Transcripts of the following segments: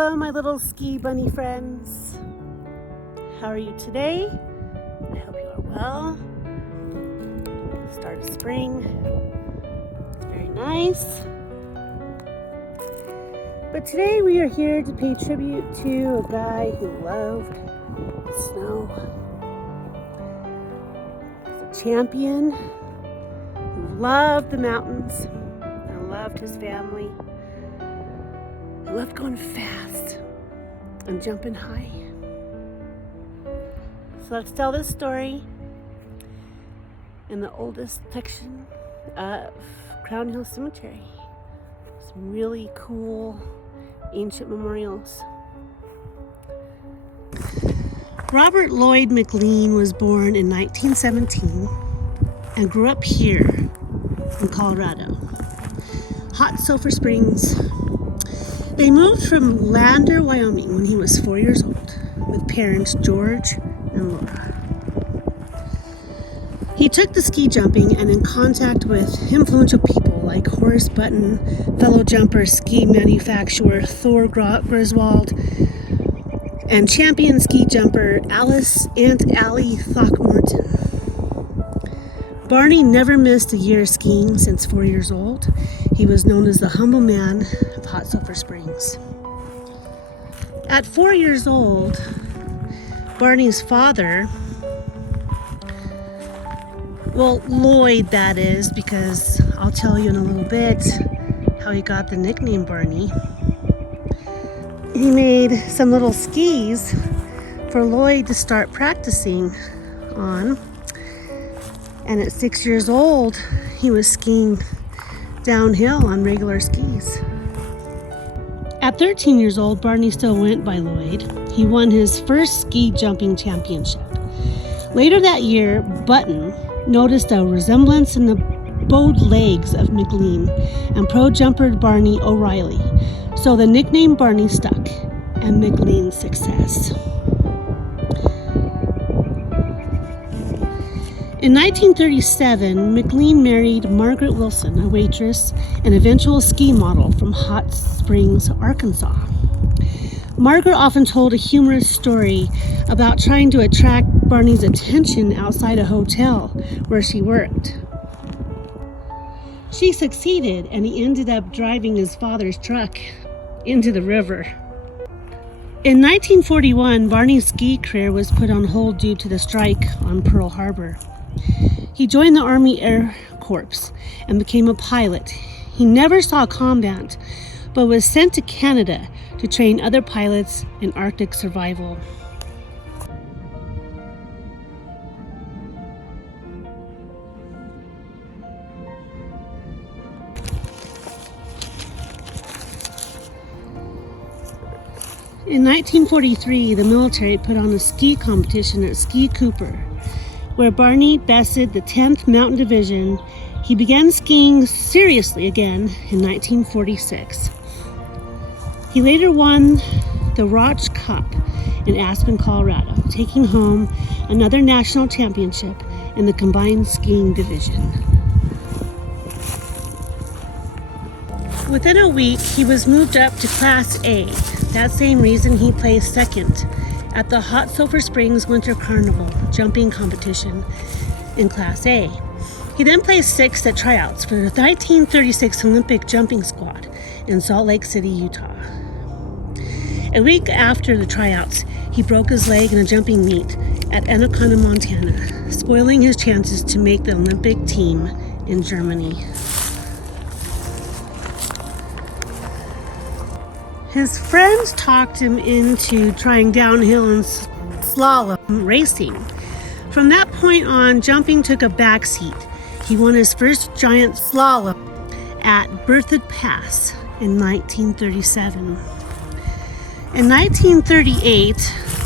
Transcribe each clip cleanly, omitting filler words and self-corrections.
Hello, my little ski bunny friends. How are you today? I hope you are well. Start of spring. It's very nice. But today we are here to pay tribute to a guy who loved snow. He's a champion who loved the mountains and loved his family. He loved going fast and jumping high. So let's tell this story in the oldest section of Crown Hill Cemetery. Some really cool ancient memorials. Robert Lloyd McLean was born in 1917 and grew up here in Colorado. Hot Sulphur Springs. They moved from Lander, Wyoming when he was 4 years old with parents George and Laura. He took to ski jumping and in contact with influential people like Horace Button, fellow jumper ski manufacturer Thor Griswold, and champion ski jumper Aunt Allie Throckmorton. Barney never missed a year skiing since 4 years old. He was known as the humble man of Hot Sulphur Springs. At 4 years old, Barney's father, well, Lloyd that is, because I'll tell you in a little bit how he got the nickname Barney. He made some little skis for Lloyd to start practicing on. And at 6 years old, he was skiing downhill on regular skis. At 13 years old, Barney still went by Lloyd. He won his first ski jumping championship. Later that year, Button noticed a resemblance in the bowed legs of McLean and pro jumper Barney O'Reilly. So the nickname Barney stuck, and McLean's success. In 1937, McLean married Margaret Wilson, a waitress and eventual ski model from Hot Springs, Arkansas. Margaret often told a humorous story about trying to attract Barney's attention outside a hotel where she worked. She succeeded, and he ended up driving his father's truck into the river. In 1941, Barney's ski career was put on hold due to the strike on Pearl Harbor. He joined the Army Air Corps and became a pilot. He never saw combat, but was sent to Canada to train other pilots in Arctic survival. In 1943, the military put on a ski competition at Ski Cooper, where Barney bested the 10th Mountain Division. He began skiing seriously again in 1946. He later won the Roch Cup in Aspen, Colorado, taking home another national championship in the combined skiing division. Within a week, he was moved up to Class A. That same reason he placed second at the Hot Sulphur Springs Winter Carnival jumping competition in Class A. He then placed sixth at tryouts for the 1936 Olympic jumping squad in Salt Lake City, Utah. A week after the tryouts, he broke his leg in a jumping meet at Anaconda, Montana, spoiling his chances to make the Olympic team in Germany. His friends talked him into trying downhill and slalom racing. From that point on, jumping took a backseat. He won his first giant slalom at Berthoud Pass in 1937. In 1938,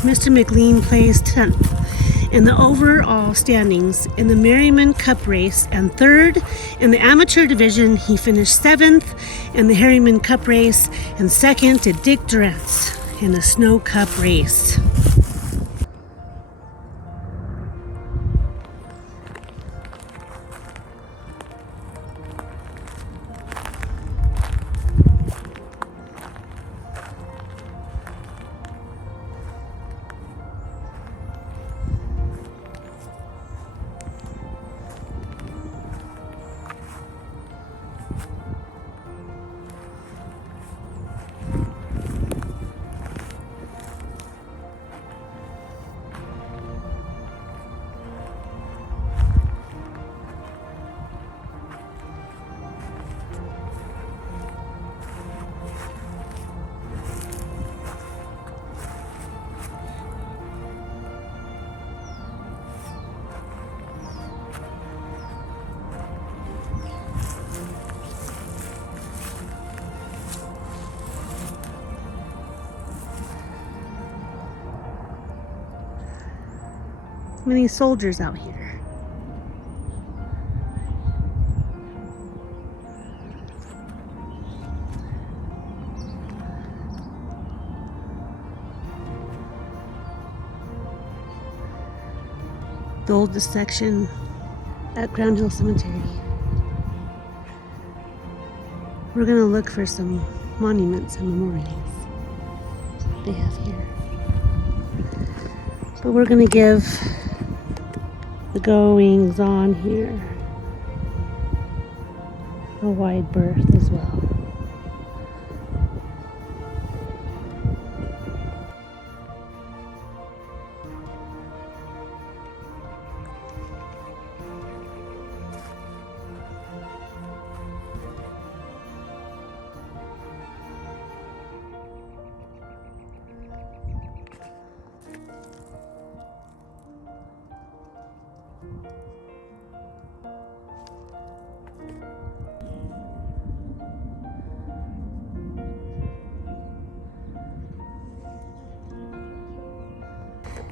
Mr. McLean placed 10th in the overall standings in the Merriman Cup race and third in the amateur division. He finished 7th in the Harriman Cup race and second to Dick Durant's in the Snow Cup race. Many soldiers out here. The oldest section at Crown Hill Cemetery. We're gonna look for some monuments and memorials they have here. But we're gonna give the goings on here a wide berth as well.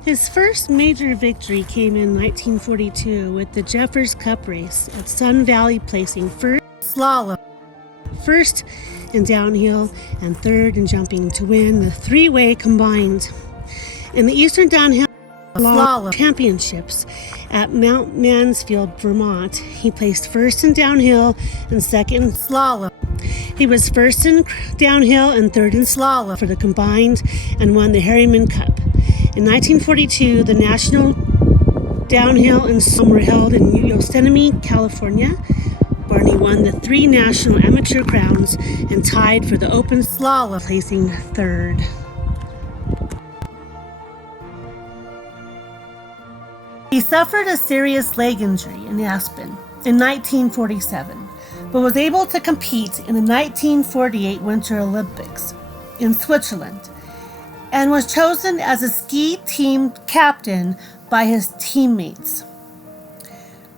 His first major victory came in 1942 with the Jeffers Cup race at Sun Valley, placing first slalom, first in downhill, and third in jumping to win the three-way combined. In the Eastern Downhill Slalom Championships at Mount Mansfield, Vermont, he placed first in downhill and second in slalom. He was first in downhill and third in slalom for the combined and won the Harriman Cup. In 1942, the national downhill and slalom were held in Yosemite, California. Barney won the 3 national amateur crowns and tied for the open slalom, placing third. He suffered a serious leg injury in Aspen in 1947, but was able to compete in the 1948 Winter Olympics in Switzerland, and was chosen as a ski team captain by his teammates.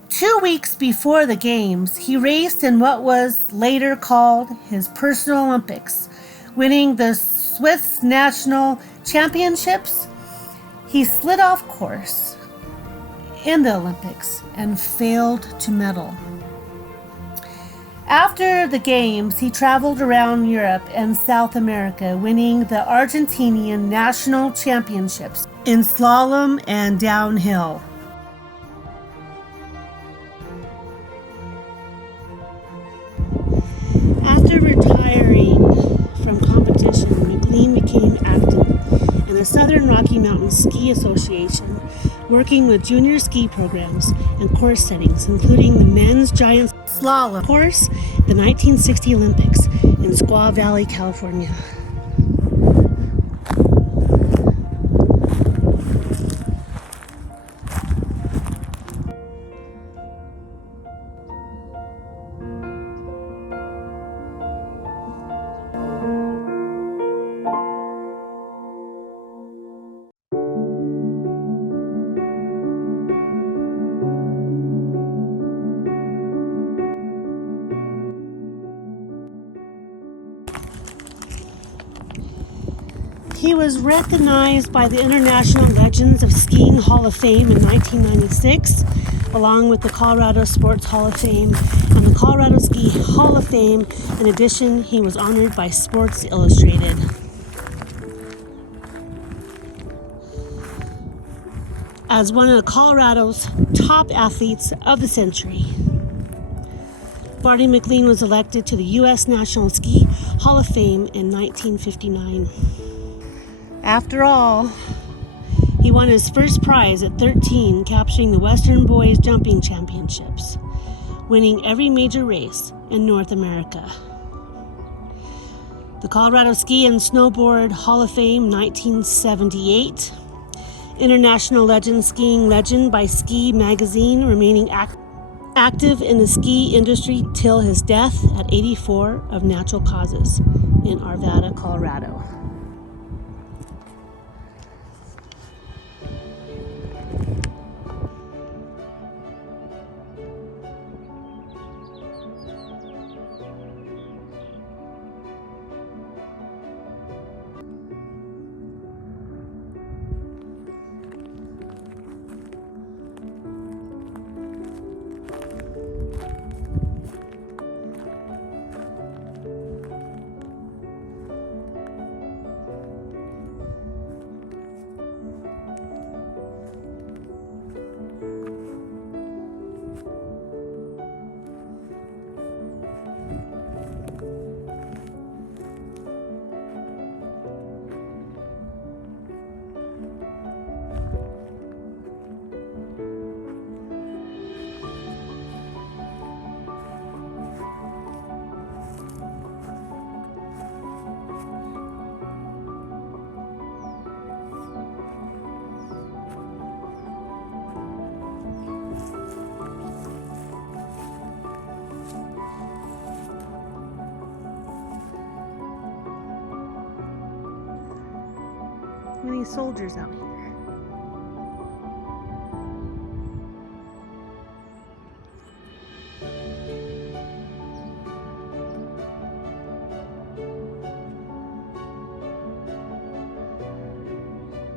2 weeks before the games, he raced in what was later called his personal Olympics, winning the Swiss National Championships. He slid off course in the Olympics and failed to medal. After the games, he traveled around Europe and South America, winning the Argentinian national championships in slalom and downhill. After retiring from competition, McLean became active in the Southern Rocky Mountain Ski Association, working with junior ski programs and course settings, including the men's giant slalom course, the 1960 Olympics in Squaw Valley, California. He was recognized by the International Legends of Skiing Hall of Fame in 1996, along with the Colorado Sports Hall of Fame and the Colorado Ski Hall of Fame. In addition, he was honored by Sports Illustrated. As one of Colorado's top athletes of the century, Barney McLean was elected to the U.S. National Ski Hall of Fame in 1959. After all, he won his first prize at 13, capturing the Western Boys Jumping Championships, winning every major race in North America. The Colorado Ski and Snowboard Hall of Fame, 1978. International Legend Skiing Legend by Ski Magazine, remaining active in the ski industry till his death at 84 of natural causes in Arvada, Colorado. many soldiers out here.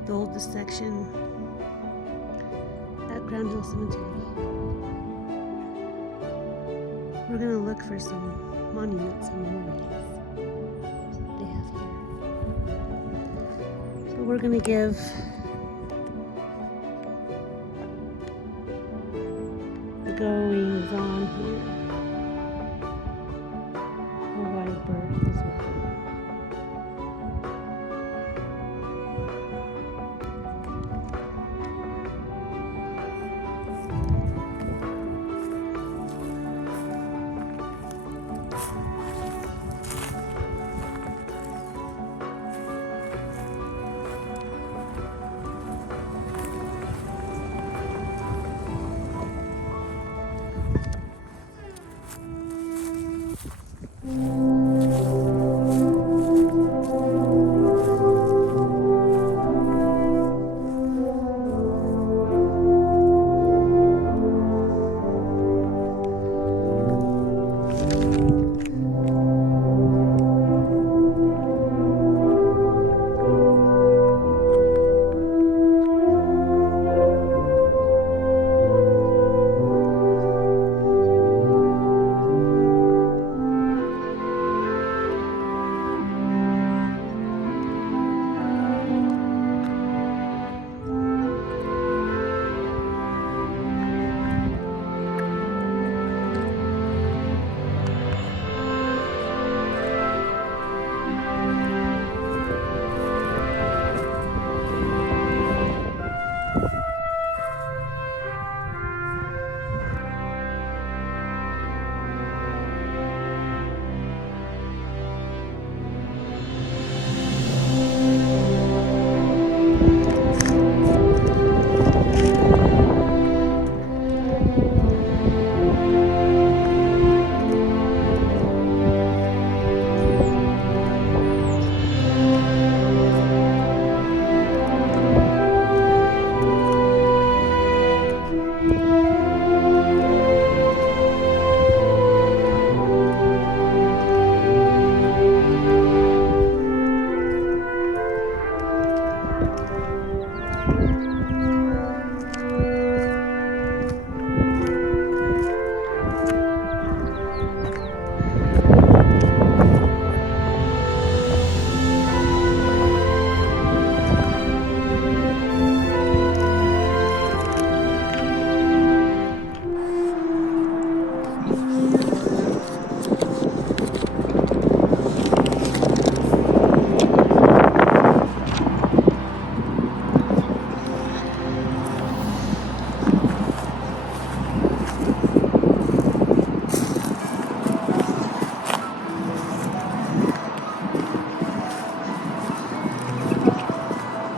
The oldest section at Crown Hill Cemetery. We're gonna look for some monuments and memorials they have here. So we're gonna give the goings on here a wide berth as well.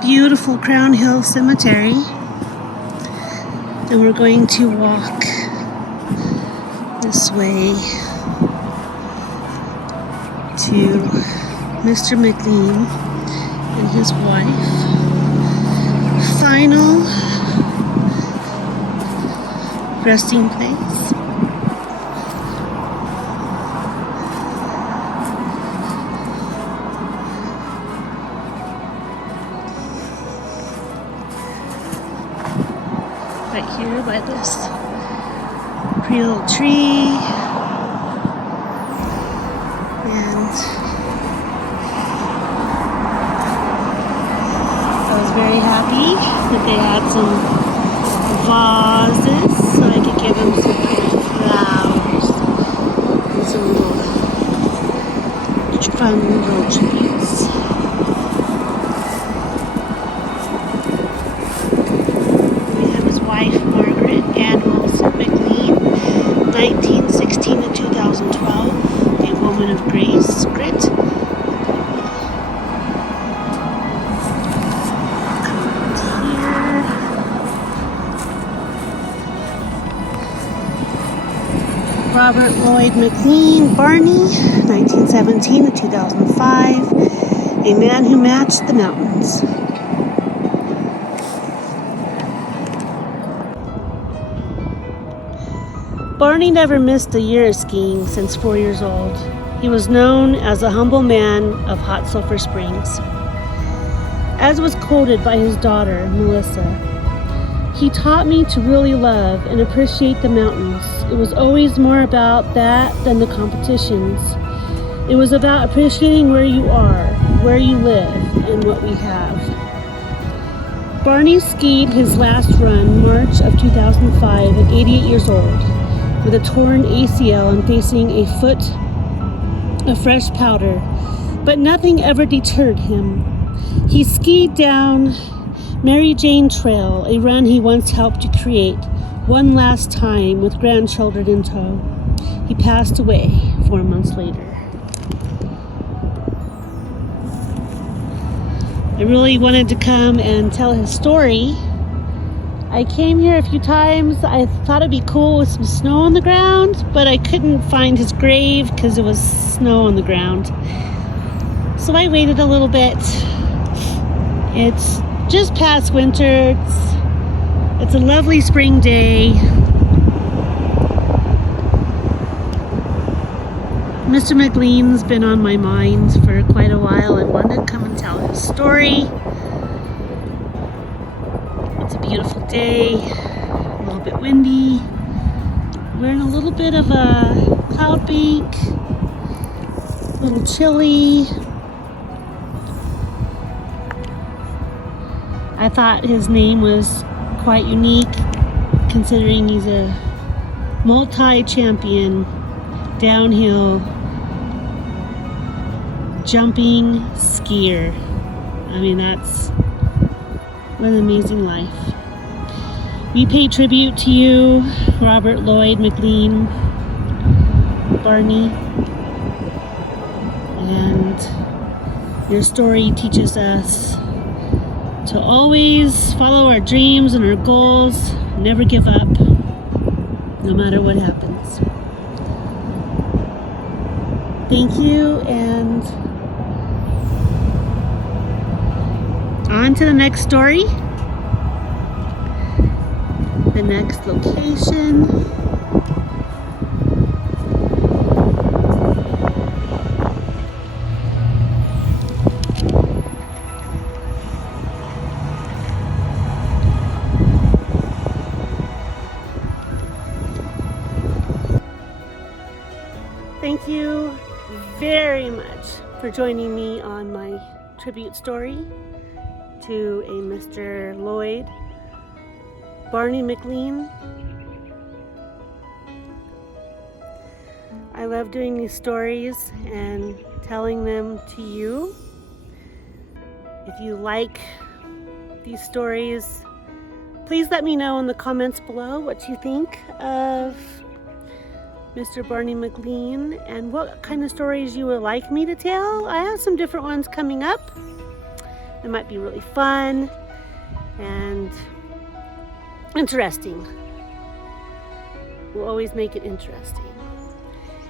Beautiful Crown Hill Cemetery, and we're going to walk this way to Mr. McLean and his wife. Final resting place. Right here by this pretty little tree, and I was very happy that they had some vases so I could give him some pretty flowers and some little fun little tributes. Wife Margaret and Wilson McLean, 1916 to 2012, a woman of grace, grit. Robert Lloyd McLean Barney, 1917 to 2005, a man who matched the mountains. Barney never missed a year of skiing since 4 years old. He was known as a humble man of Hot Sulphur Springs. As was quoted by his daughter, Melissa, "He taught me to really love and appreciate the mountains. It was always more about that than the competitions. It was about appreciating where you are, where you live, and what we have." Barney skied his last run March of 2005 at 88 years old with a torn ACL and facing a foot of fresh powder, but nothing ever deterred him. He skied down Mary Jane Trail, a run he once helped to create, one last time with grandchildren in tow. He passed away 4 months later. I really wanted to come and tell his story. I came here a few times. I thought it'd be cool with some snow on the ground, but I couldn't find his grave because it was snow on the ground. So I waited a little bit. It's just past winter. It's a lovely spring day. Mr. McLean's been on my mind for quite a while. I wanted to come and tell his story. It's a beautiful day, a little bit windy. We're in a little bit of a cloud bank, a little chilly. I thought his name was quite unique, considering he's a multi-champion downhill jumping skier. I mean, that's what an amazing life. We pay tribute to you, Robert Lloyd McLean, Barney, and your story teaches us to always follow our dreams and our goals, never give up, no matter what happens. Thank you, and on to the next story, the next location. Thank you very much for joining me on my tribute story to a Mr. Lloyd Barney McLean. I love doing these stories and telling them to you. If you like these stories, please let me know in the comments below what you think of Mr. Barney McLean and what kind of stories you would like me to tell. I have some different ones coming up. It might be really fun and interesting. We'll always make it interesting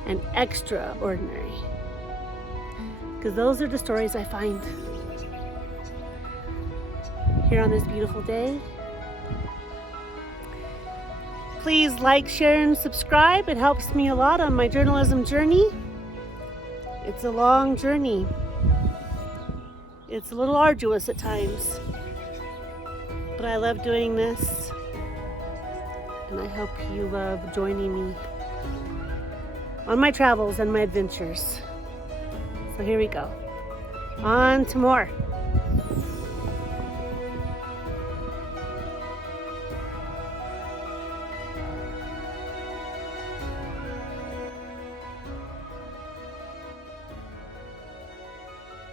and extraordinary, because those are the stories I find here on this beautiful day. Please like, share, and subscribe. It helps me a lot on my journalism journey. It's a long journey. It's a little arduous at times, but I love doing this, and I hope you love joining me on my travels and my adventures. So here we go. On to more.